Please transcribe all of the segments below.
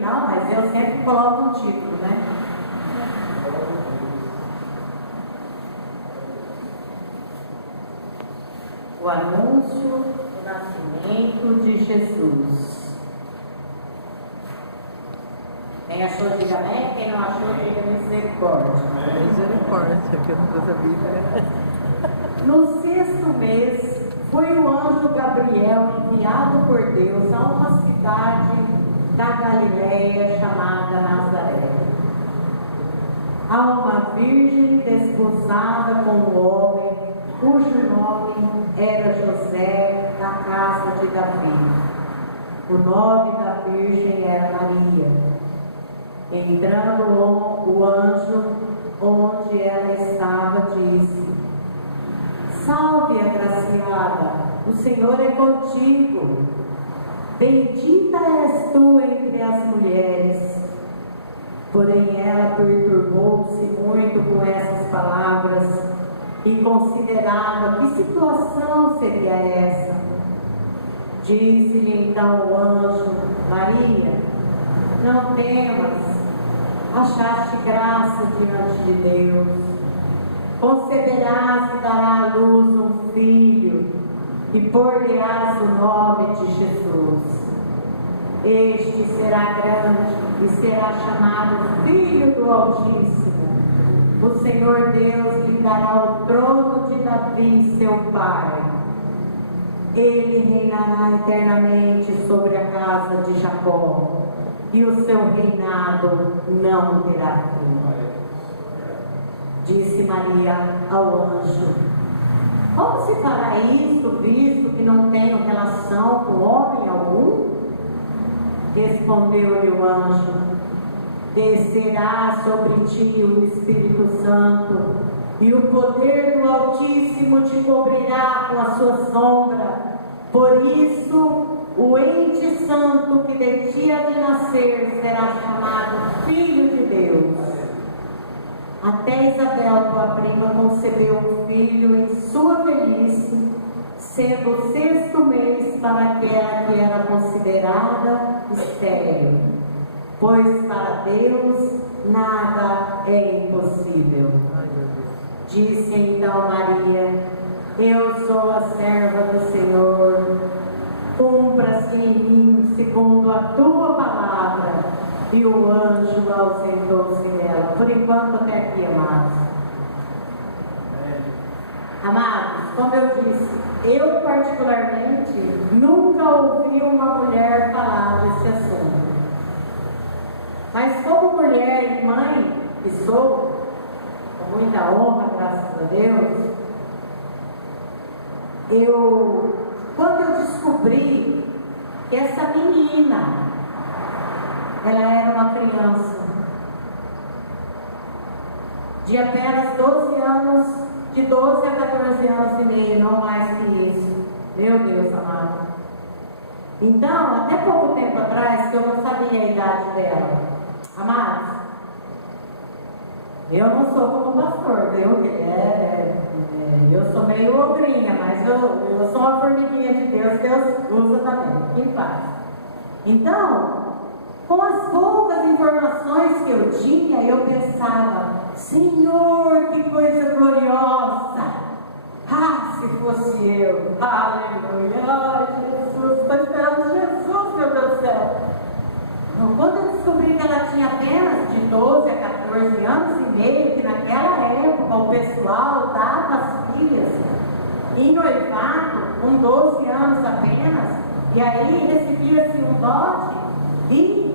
Não, mas eu sempre coloco um título, né? O anúncio do nascimento de Jesus. Quem achou, diga amém. Quem não achou, diga misericórdia. Misericórdia, que eu não trouxe a Bíblia. No 6º mês, foi o anjo Gabriel enviado por Deus a uma cidade da Galileia chamada Nazaré, a uma virgem desposada com um homem cujo nome era José, da casa de Davi. O nome da virgem era Maria. Entrando o anjo onde ela estava, disse: Salve, agraciada, o Senhor é contigo. Bendita és tu entre as mulheres. Porém ela perturbou-se muito com essas palavras e considerava que situação seria essa. Disse-lhe então o anjo: Maria, não temas, achaste graça diante de Deus. Conceberás e darás à luz um filho, e por-lhe-ás o nome de Jesus. Este será grande e será chamado Filho do Altíssimo. O Senhor Deus lhe dará o trono de Davi, seu pai. Ele reinará eternamente sobre a casa de Jacó, e o seu reinado não terá fim. Disse Maria ao anjo: Como se fará isto, visto que não tenho relação com homem algum? Respondeu-lhe o anjo: Descerá sobre ti o Espírito Santo, e o poder do Altíssimo te cobrirá com a sua sombra. Por isso, o ente santo que de ti há de nascer será chamado Filho de Deus. Até Isabel, tua prima, concebeu um filho em sua velhice, sendo o 6º mês para aquela que era considerada estéril, pois para Deus nada é impossível. Disse então Maria: Eu sou a serva do Senhor, cumpra-se em mim segundo a tua palavra. E o anjo ausentou-se dela. Por enquanto até aqui, amados. Amados, como eu disse, eu particularmente nunca ouvi uma mulher falar desse assunto. Mas como mulher e mãe que sou, com muita honra, graças a Deus, quando eu descobri que essa menina, ela era uma criança de apenas 12 anos, de 12 a 14 anos e meio, não mais que isso. Meu Deus amado. Então, até pouco tempo atrás, que eu não sabia a idade dela. Amados, eu não sou como pastor, viu? Eu sou meio ogrinha, mas eu sou uma formiguinha de Deus, Deus usa também, em paz. Então, com as poucas informações que eu tinha, eu pensava: Senhor, que coisa gloriosa! Ah, se fosse eu! Aleluia! Ai, Jesus, estou esperando Jesus, meu Deus do céu! Então, quando eu descobri que ela tinha apenas de 12 a 14 anos e meio, que naquela época o pessoal dava as filhas em noivado, com 12 anos apenas, e aí recebia-se um dote, e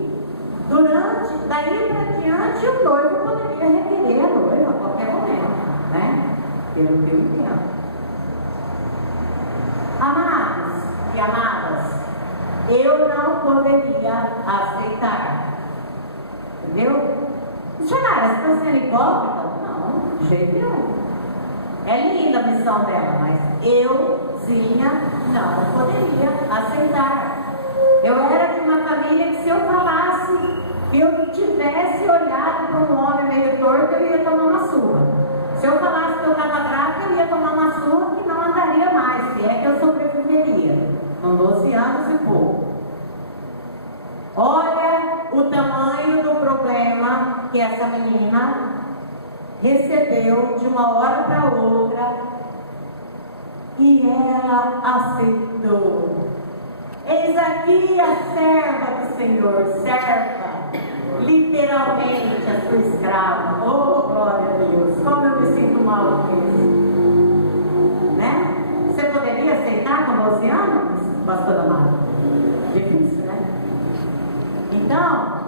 daí para diante, o noivo poderia requerer a noiva a qualquer momento, né? Pelo que eu entendo. Amados e amadas, eu não poderia aceitar. Entendeu? Missionária, você está sendo hipócrita? Não, de jeito nenhum. É linda a missão dela, mas euzinha não poderia aceitar. Eu era de uma família que, se eu falasse que eu tivesse olhado para um homem meio torto, eu ia tomar uma surra. Se eu falasse que eu estava grávida, eu ia tomar uma surra que não andaria mais, se é que eu sobreviveria. Com 12 anos e pouco. Olha o tamanho que essa menina recebeu de uma hora para outra e ela aceitou. Eis aqui a serva do Senhor, serva, literalmente a sua escrava. Oh, glória a Deus, como eu me sinto mal com isso, né? Você poderia aceitar com 12 anos, pastor amado? Difícil, né? Então,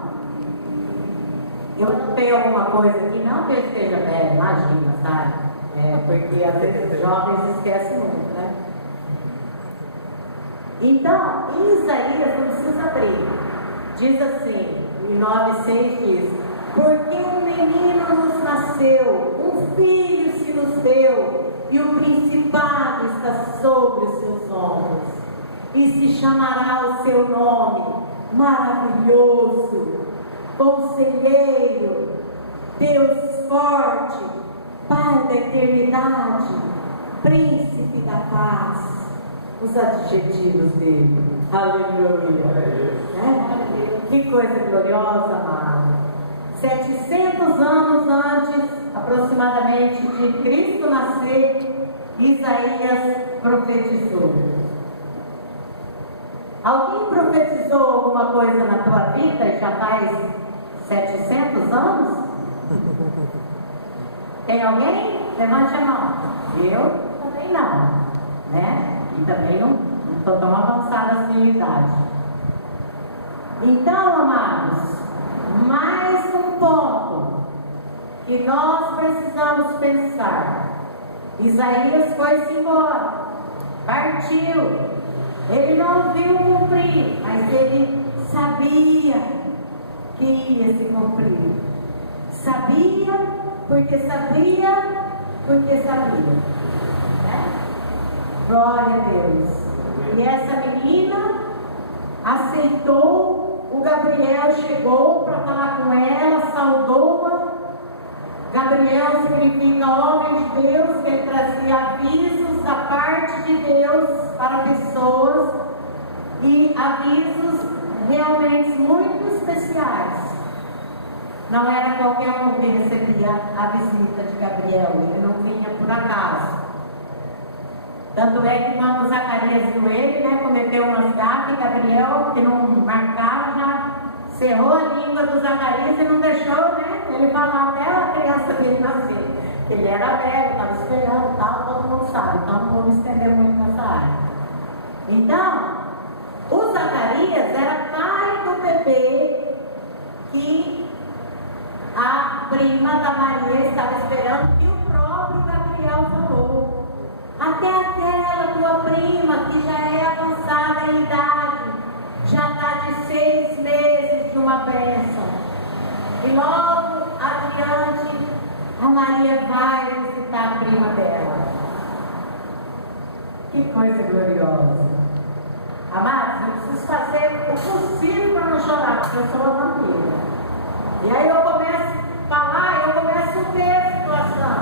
eu anotei alguma coisa aqui, não que eu esteja velho, imagina, sabe? Porque às vezes os jovens esquecem muito, né? Então, em Isaías, não precisa abrir, diz assim, em 9:6 diz: porque um menino nos nasceu, um filho se nos deu, e o principado está sobre os seus ombros, e se chamará o seu nome, maravilhoso, Conselheiro, Deus forte, Pai da eternidade, Príncipe da paz. Os adjetivos dele. Aleluia. Que coisa gloriosa, amado. 700 anos antes, aproximadamente, de Cristo nascer, Isaías profetizou. Alguém profetizou alguma coisa na tua vida e já faz 700 anos? Tem alguém? Levante a mão. Eu também não, né? E também não estou tão avançada assim em idade. Então, amados, mais um ponto que nós precisamos pensar. Isaías foi-se embora, partiu. Ele não viu cumprir, mas ele sabia que ia se cumprir. Sabia, porque sabia, porque sabia. Né? Glória a Deus. E essa menina aceitou, o Gabriel chegou para falar com ela, saudou-a. Gabriel significa homem de Deus, que ele trazia avisos da parte de Deus para pessoas, e avisos realmente muito especiais. Não era qualquer um que recebia a visita de Gabriel, ele não vinha por acaso. Tanto é que quando Zacarias viu ele, né, cometeu umas gafes, Gabriel, que não marcava, já cerrou a língua do Zacarias e não deixou, né, ele falar até a criança dele nascer. Ele era velho, estava esperando e tal, todo mundo sabe, então não vou me estender muito nessa área. Então, o Zacarias era pai do bebê que a prima da Maria estava esperando, e o próprio Gabriel falou: até aquela tua prima que já é avançada em idade, já está de 6 meses de uma bênção, e logo adiante a Maria vai visitar a prima dela. Que coisa gloriosa. Amados, eu preciso fazer o possível para não chorar, porque eu sou uma vampira. E aí eu começo a falar, eu começo a ver a situação.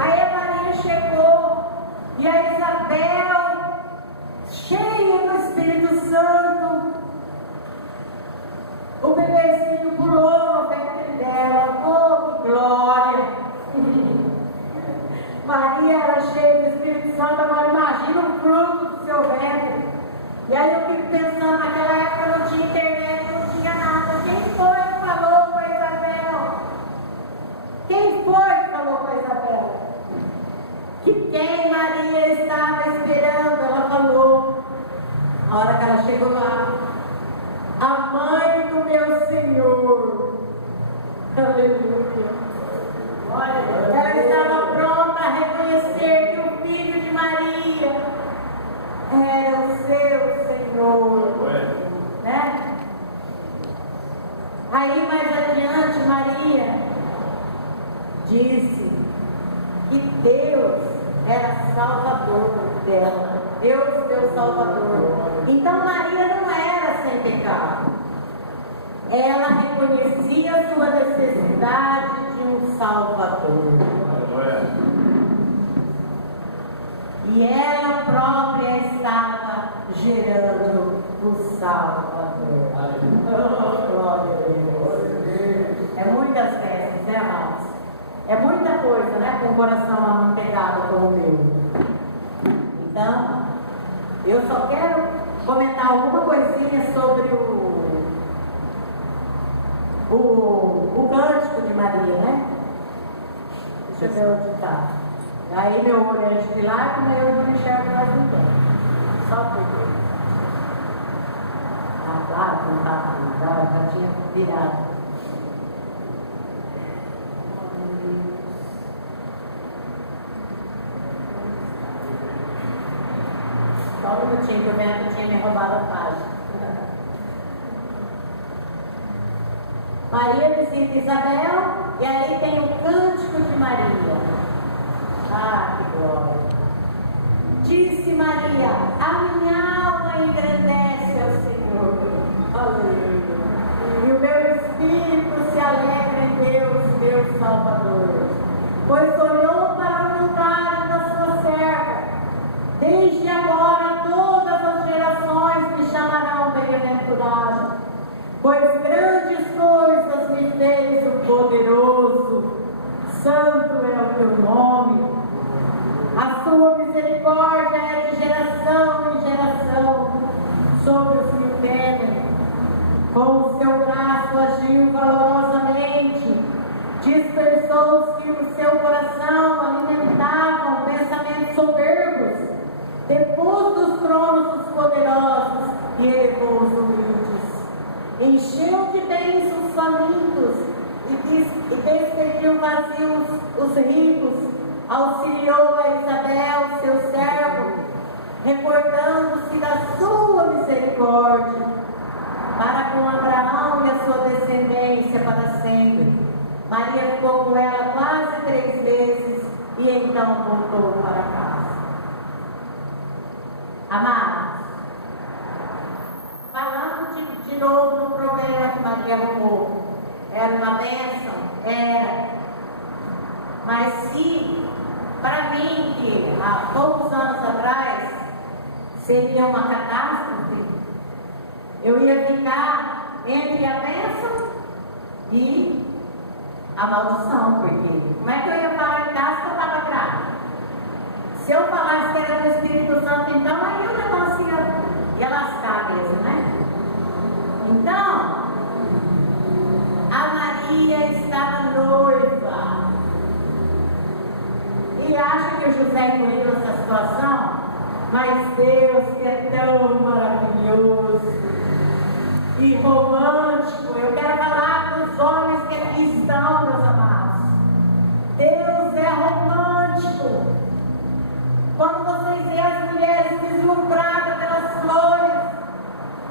Aí a Maria chegou, e a Isabel, cheia do Espírito Santo, o bebezinho pulou no ventre dela. Oh, que glória! Maria era cheia do Espírito Santo, agora imagina o fruto do seu ventre. E aí eu fico pensando, naquela época não tinha internet, não tinha nada. Quem foi que falou com a Isabel? Quem foi que falou com a Isabel? Que quem Maria estava esperando, ela falou. A hora que ela chegou lá, a mãe do meu Senhor. Aleluia. Ela estava pronta a reconhecer que o filho de Maria era o seu Senhor, né? Aí mais adiante Maria disse que Deus era Salvador dela, Deus meu Salvador. Então Maria não era sem pecado, ela reconhecia a sua necessidade de um Salvador. E ela própria estava gerando o Salvador. Oh, glória a Deus. É né? Com o coração amanteigado como o meu. Então, eu só quero comentar alguma coisinha sobre o cântico de Maria, né? Deixa eu ver onde está. Aí meu olho é de lá, mas eu não enxergo mais ninguém. Só porque. Ah, claro, não estava, já tinha virado. Só um minutinho que o vento tinha me roubado a página. Maria visita Isabel, e aí tem o cântico de Maria. Ah, que glória! Disse Maria: a minha alma engrandece ao Senhor. Aleluia! E o meu espírito se alegra em Deus, meu Salvador, pois olhou para a humildade da sua serva. Desde agora todas as gerações me chamarão bem-aventurada, pois grandes coisas me fez o poderoso, santo é o teu nome. A sua misericórdia é de geração em geração sobre os que o temem. Com o seu braço agiu valorosamente, dispersou os que no seu coração alimentavam pensamentos soberbos, depôs dos tronos os poderosos e elevou os humildes. Encheu de bens os famintos e despediu vazios os ricos. Auxiliou a Isabel, seu servo, recordando-se da sua misericórdia, para com Abraão e a sua descendência para sempre. Maria ficou com ela quase 3 meses e então voltou para casa. Amados, falando de novo no problema que Maria arrumou, era uma bênção? Era. Mas se para mim, que há poucos anos atrás seria uma catástrofe, eu ia ficar entre a bênção e a maldição, porque como é que eu ia falar em casa que eu estava grávida? Se eu falasse que era do Espírito Santo, então aí o negócio ia lascar mesmo, né? Então, a Maria estava noiva. E acha que o José engoliu essa situação? Mas Deus, que é tão maravilhoso e romântico, eu quero falar para os homens que aqui estão, meus amados. Deus é romântico. Quando vocês veem as mulheres deslumbradas pelas flores,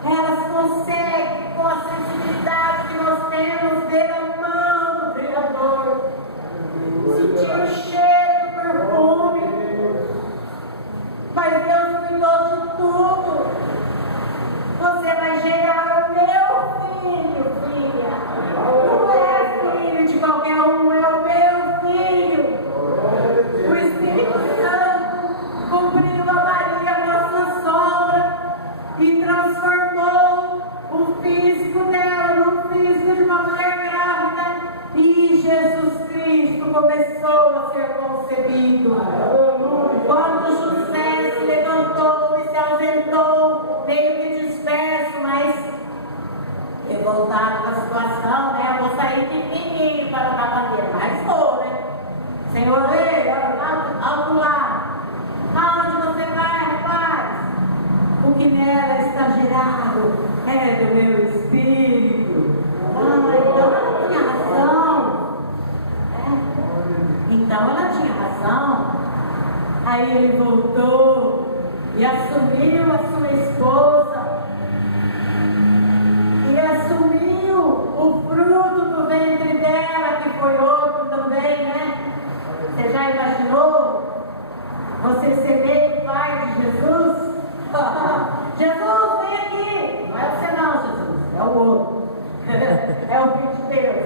elas conseguem, com a sensibilidade que nós temos, ver a mão do Criador, sentir o cheiro do perfume. Mas Deus cuidou de tudo. Você vai gerar o meu filho, filha. Não é filho de qualquer um, é o meu filho. O Espírito Santo cumpriu a Maria com a sua sombra e transformou o físico dela no físico de uma mulher grávida. E Jesus Cristo começou a ser concebido. Quando José se levantou e se ausentou, meio que disperso, mas revoltado com a situação, né? Eu vou sair pequenininho para dar bandeira, mas vou, né? Senhor, ei, alto lá. Aonde você vai, rapaz? O que nela está gerado é do meu espírito. Ah, então ela tinha razão. Então ela tinha razão. Aí ele voltou e assumiu a sua esposa. E assumiu o fruto do ventre dela, que foi outro também, né? Você já imaginou? Você ser meio pai de Jesus? Jesus, vem aqui! Não é você não, Jesus, é o outro. É o Filho de Deus.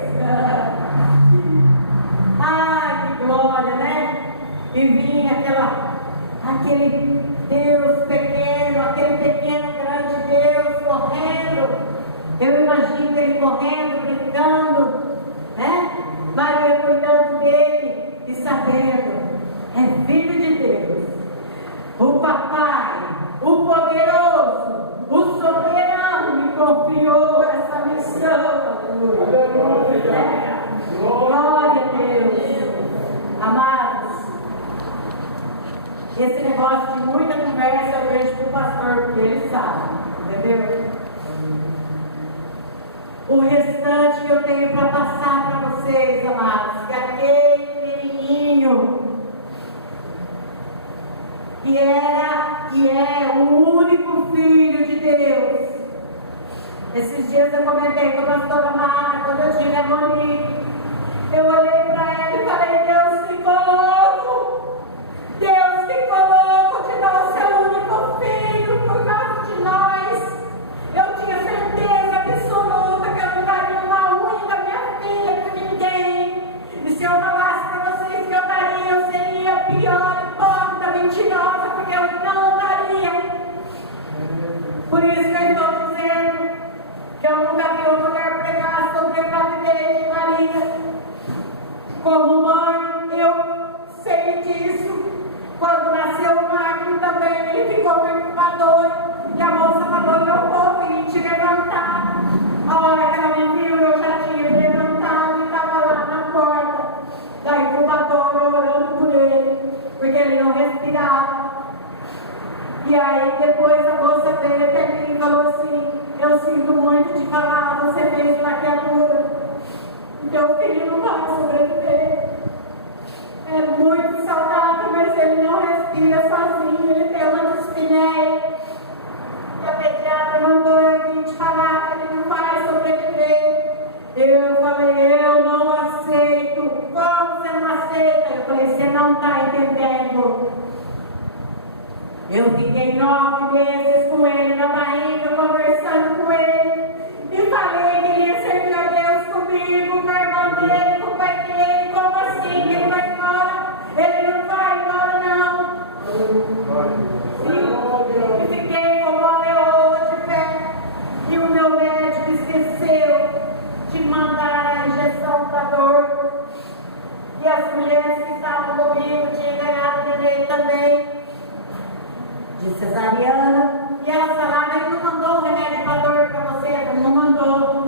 Ai, que glória, né? E vinha aquele Deus pequeno, aquele pequeno grande Deus correndo. Eu imagino ele correndo, brincando, né? Maria cuidando dele e sabendo Aleluia. Né? Glória a Deus. Amados, esse negócio de muita conversa eu deixo para o pastor, porque ele sabe, entendeu? O restante que eu tenho para passar para vocês, amados, que aquele menininho que era e é o único filho de Deus. Esses dias eu comentei com a pastora Mara, quando eu tive a Monique, eu olhei para ela e falei: Deus ficou louco! Deus ficou louco de dar o seu único filho por causa de nós. Eu tinha certeza absoluta que eu não daria uma unha da minha filha por ninguém. E se eu falasse para vocês que eu daria, eu seria pior, hipócrita, mentirosa, porque eu não daria. Por isso que eu estou dizendo que eu nunca vi uma mulher pregar sobre a gravidez de Maria. Como mãe, eu sei disso. Quando nasceu o Magno também, ele ficou muito maduro. E a moça falou: eu vou vir te levantar. A hora que ela me viu, eu já tinha me levantado e estava lá na porta da incubadora orando por ele, porque ele não respirava. E aí depois a moça veio até mim e falou assim: eu sinto muito te falar, você fez laqueadura, teu filho não vai sobreviver. É muito saudável, mas ele não respira sozinho, ele tem uma dispneia. E a pediatra mandou eu vir te falar que ele não vai sobreviver. Eu falei: eu não aceito. Como você não aceita? Eu falei: você não está entendendo. Eu fiquei 9 meses com ele na barriga, conversando com ele. E falei que ele ia servir a Deus comigo, com o irmão dele, com o pai dele. Como assim que ele vai embora? Ele não vai embora, não. E fiquei como uma leoa de pé. E o meu médico esqueceu de mandar a injeção para dor. E as mulheres que estavam comigo tinham ganhado neném também, de cesariana. E elas falavam: ele não mandou o remédio para dor para você? Não mandou.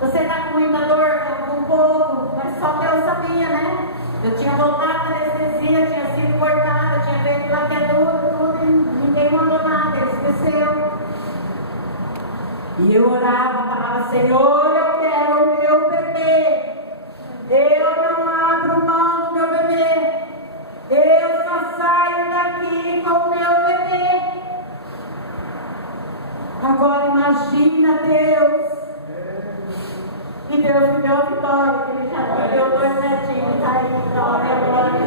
Você está com muita dor? Está com um pouco. Mas só Deus sabia, né? Eu tinha voltado da anestesia, tinha sido cortada, tinha feito laqueadura, tudo, e ninguém mandou nada, ele esqueceu. E eu orava, falava: Senhor, eu quero o meu bebê. Eu não abro mão do meu bebê. Eu só saio daqui com o meu bebê. Agora imagina Deus. E Deus me deu a vitória, que ele já me deu 2 netinhos, tá aí, vitória, glória do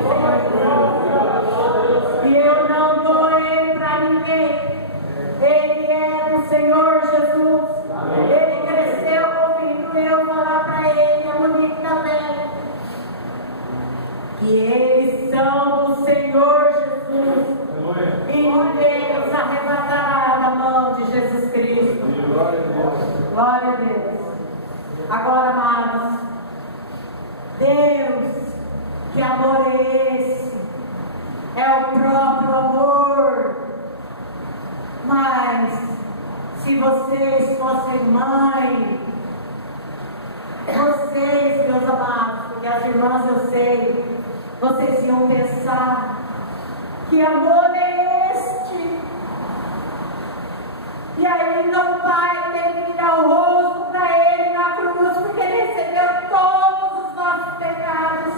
Senhor. E eu não dou ele para ninguém. Ele é do Senhor Jesus. Ele cresceu ouvindo eu falar para ele, e a Monique também, que eles são do Senhor Jesus. E ninguém os arrebatará da mão de Jesus Cristo. Glória a Deus. Agora, amados, Deus, que amor é esse? É o próprio amor. Mas, se vocês fossem mãe, vocês, meus amados, porque as irmãs eu sei, vocês iam pensar: que amor é este? E aí então o pai teve que dar o rosto para ele na cruz, porque ele recebeu todos os nossos pecados.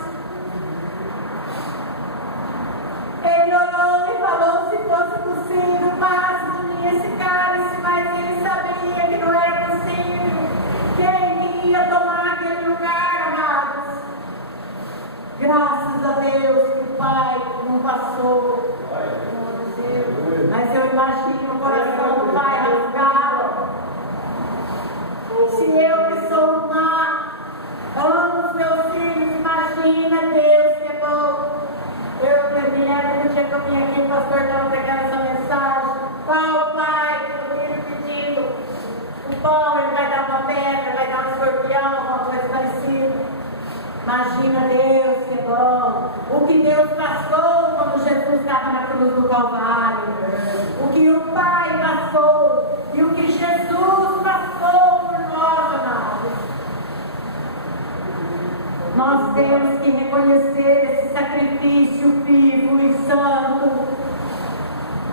Ele orou e falou: se fosse possível, passe de mim esse cálice, mas ele sabia que não era possível. Quem ia tomar aquele lugar, amados? Graças a Deus que o pai não passou. Mas eu imagino o coração do pai rasgado. Se eu que sou má, amo os meus filhos, imagina Deus que é bom. Eu me lembro no dia que eu vim aqui, o pastor estava pregando essa mensagem. Qual pai, que eu tinha pedido o pão, ele vai dar uma pedra, vai dar um escorpião, uma coisa parecida. Imagina Deus que é bom. O que Deus passou quando Jesus estava na cruz do Calvário. O que o Pai passou. E o que Jesus passou por nós, amados. Nós temos que reconhecer esse sacrifício vivo e santo.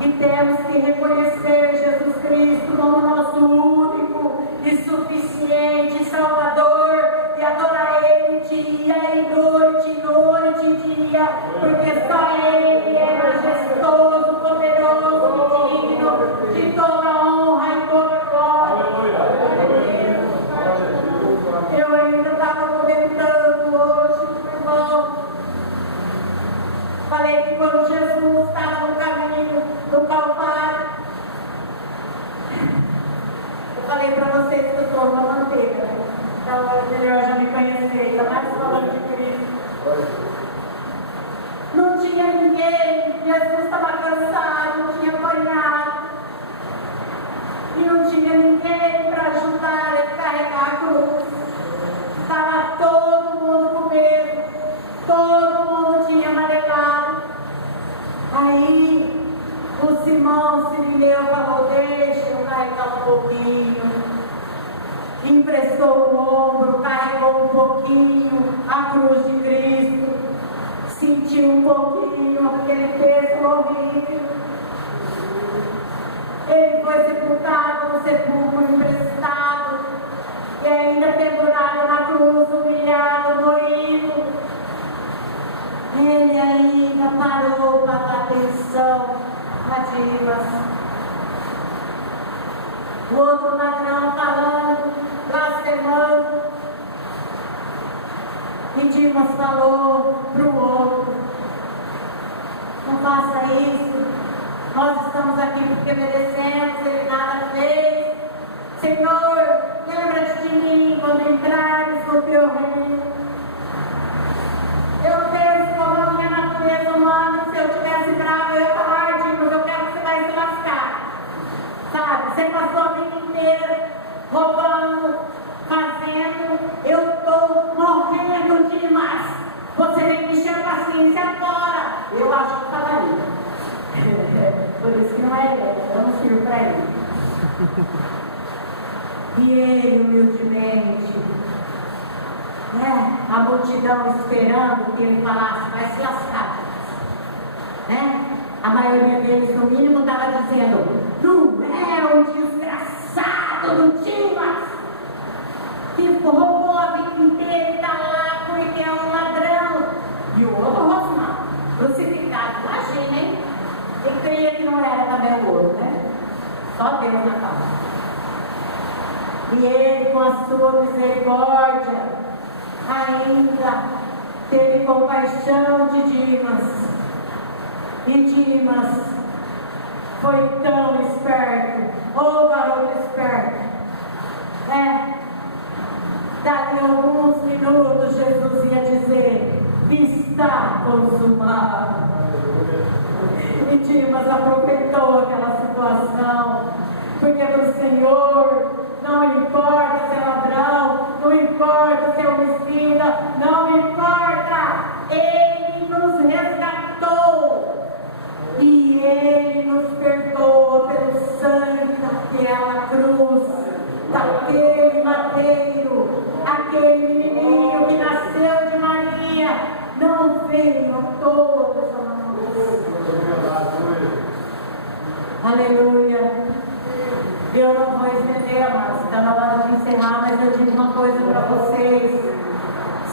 E temos que reconhecer Jesus Cristo como nosso único e suficiente Salvador. E adorar Ele dia e noite e dia. Porque só Ele é majestoso, poderoso e digno de toda honra e toda glória. Eu ainda estava comentando hoje com o irmão. Falei que quando Jesus estava no caminho do Calvário, eu falei para vocês que eu sou uma manteiga, né? Então é melhor já me conhecer, ainda mais falando de Cristo. Não tinha ninguém, Jesus estava cansado, tinha apanhado. E não tinha ninguém para ajudar ele a carregar a cruz. Estava todo mundo com medo, todo mundo tinha amarelado. Aí o Simão Sirineu falou: deixa eu carregar um pouquinho. Emprestou o ombro, carregou um pouquinho a cruz de Cristo. Sentiu um pouquinho aquele peso horrível. Ele foi sepultado no sepulcro emprestado e ainda pendurado na cruz, humilhado, moído. Ele ainda parou para dar atenção a Dimas. O outro ladrão falando, blasfemando. E Dimas falou para o outro: não faça isso, nós estamos aqui porque merecemos, ele nada fez. Senhor, lembra-te de mim quando entrares no teu reino. Eu penso como a minha natureza humana, se eu tivesse bravo, eu ia falar: Dimas, eu quero que você vai se lascar. Sabe, você passou a vida inteira roubando, fazendo, eu estou morrendo de demais. Você vem me encher a paciência agora. Eu acho que falaria. Por isso que não é ele, eu não sirvo para ele. E ele, humildemente, a multidão esperando que ele falasse: vai se lascar. A maioria deles, no mínimo, estava dizendo: não é um desgraçado do Dimas, que roubou a vida inteira e está lá porque é um ladrão. E o outro rosnado, crucificado. Imagina, hein? Ele creia que não era também o outro, né? Só Deus na causa. E ele, com a sua misericórdia, ainda teve compaixão de Dimas. E Dimas foi tão esperto, garoto esperto. Daqui a alguns minutos Jesus ia dizer: está consumado. E Dimas aproveitou aquela situação, porque para o Senhor não importa se é ladrão, não importa se é homicida, não importa. Ele nos resgatou. E Ele nos perdoa pelo sangue daquela cruz, daquele madeiro, aquele menininho que nasceu de Maria, não veio a todos a aleluia. Eu não vou estender, amados, está na hora de encerrar, mas eu digo uma coisa para vocês: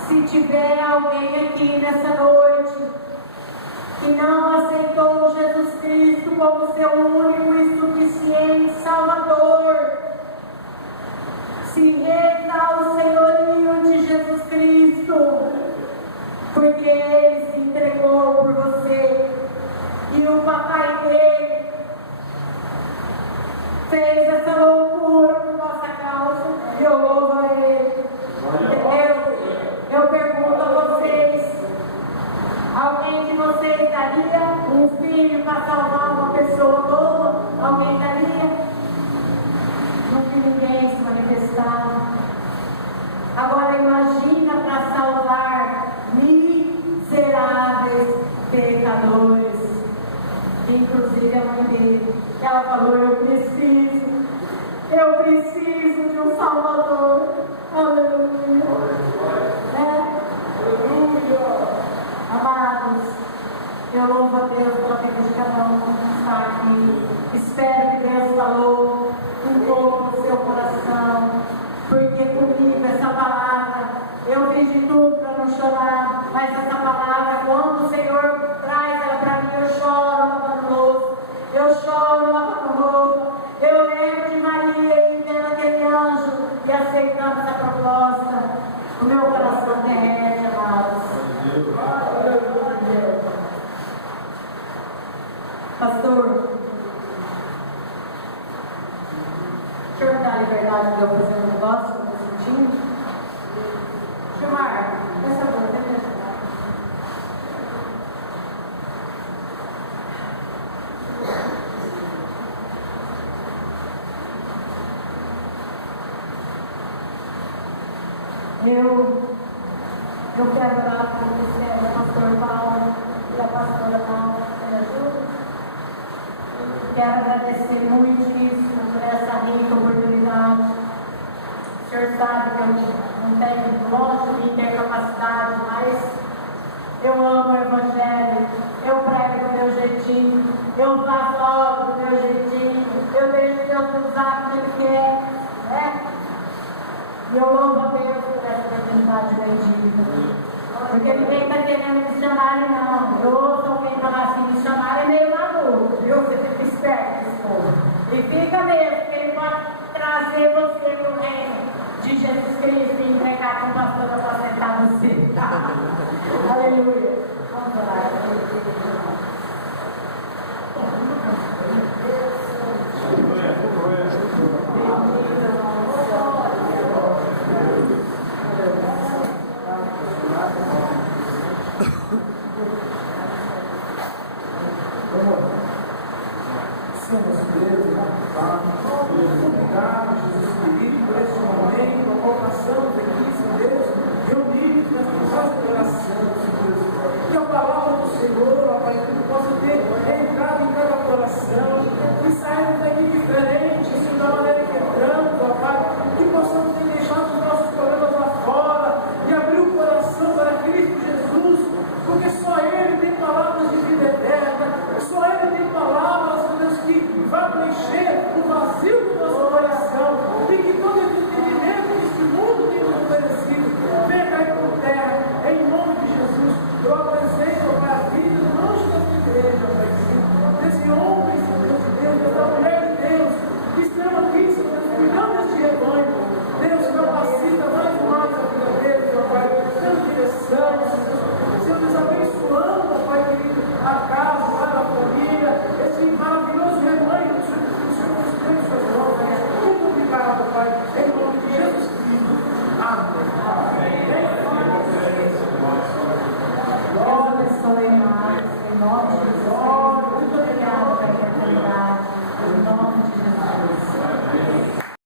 se tiver alguém aqui nessa noite que não aceitou Jesus Cristo como seu único e suficiente Salvador, se renda ao senhorio de Jesus Cristo, porque Ele se entregou por você. E o papai dele fez essa loucura por nossa causa, e eu louvo a Ele. Eu pergunto a vocês: alguém de vocês daria um filho para salvar uma pessoa boa? Alguém daria? Não vi ninguém se manifestar. Agora imagina para salvar miseráveis pecadores. Inclusive a mãe dele, ela falou: eu preciso de um Salvador. Aleluia. fiz de tudo para não chorar, mas essa palavra, quando o Senhor traz ela para mim, eu choro lavando louça, eu choro lavando roupa, eu lembro de Maria e vendo aquele anjo e aceitando essa proposta. O meu coração derrete, amados. Pastor, o senhor me dá a liberdade de eu fazer um negócio que eu estou sentindo? Gilmar, por favor, vem me ajudar. Eu quero orar por você, o pastor Paulo e a pastora Paula, me ajuda? Quero agradecer muitíssimo por essa rica oportunidade. O senhor sabe que eu não tenho longe de mim ter capacidade, mas eu amo o Evangelho, eu prego do meu jeitinho, eu faço a obra do meu jeitinho, eu deixo Deus usar o que Ele quer, né? E eu louvo a Deus por essa oportunidade bendita. Porque ninguém está querendo missionário, não. Eu ouço alguém falar assim: missionário é meio maluco, viu? Você fica esperto, esse povo. E fica mesmo, porque ele pode trazer você para o reino de Jesus Cristo e entregar para um pastor para apacentar você. Aleluia. Vamos orar.